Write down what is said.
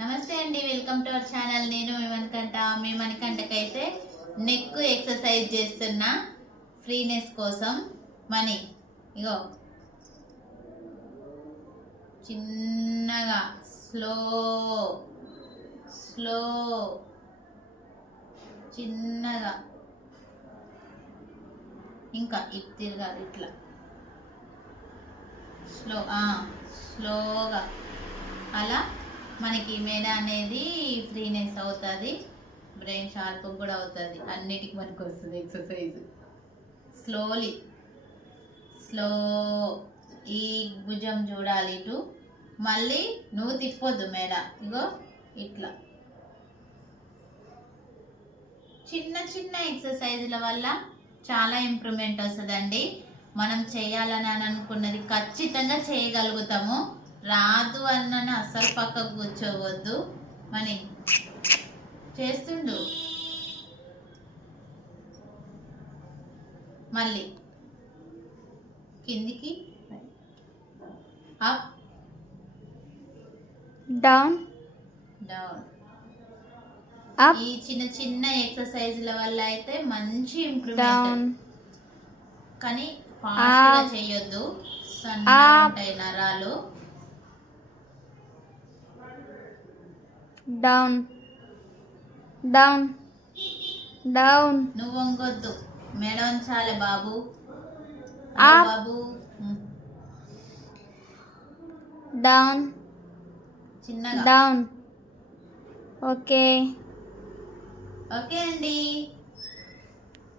నమస్తే అండి, welcome to our channel. నేను మీ మణికంఠకైతే నెక్ ఎక్సర్సైజ్ చేస్తున్నా ఫ్రీనెస్ కోసం. మనీ ఇగో చిన్నగా స్లో స్లో చిన్నగా, ఇంకా ఇటు తిరగాలి, ఇట్లా స్లోగా. అలా మనకి మెడ అనేది ఫ్రీనెస్ అవుతుంది, బ్రెయిన్ షార్ప్ కూడా అవుతుంది, అన్నిటికీ మనకు వస్తుంది ఎక్సర్సైజ్. స్లో ఈ భుజం చూడాలి ఇటు, మళ్ళీ నువ్వు తిప్పొద్దు మెడ. ఇగో ఇట్లా చిన్న చిన్న ఎక్సర్సైజుల వల్ల చాలా ఇంప్రూవ్మెంట్ వస్తుందండి. మనం చేయాలని అనుకున్నది ఖచ్చితంగా చేయగలుగుతాము. రాదు అన్నని అస్సలు పక్కకు కూర్చోవద్దు. మని చేస్తుండు, మళ్ళీ కిందికి, అప్ డౌన్ డౌన్. అప్. ఈ చిన్న చిన్న ఎక్సర్సైజ్ల వల్ల అయితే మంచి ఇంప్రూవ్మెంట్. కానీ ఫాస్ట్ గా చేయొద్దు, సన్నగా ఉంటాయి నరాలు. Down down down. నువ్వు వంగొద్దు, మెడ ఉంచాలి బాబు. బాబు డౌన్ చిన్నగా. డౌన్. ఓకే ఓకే అండి.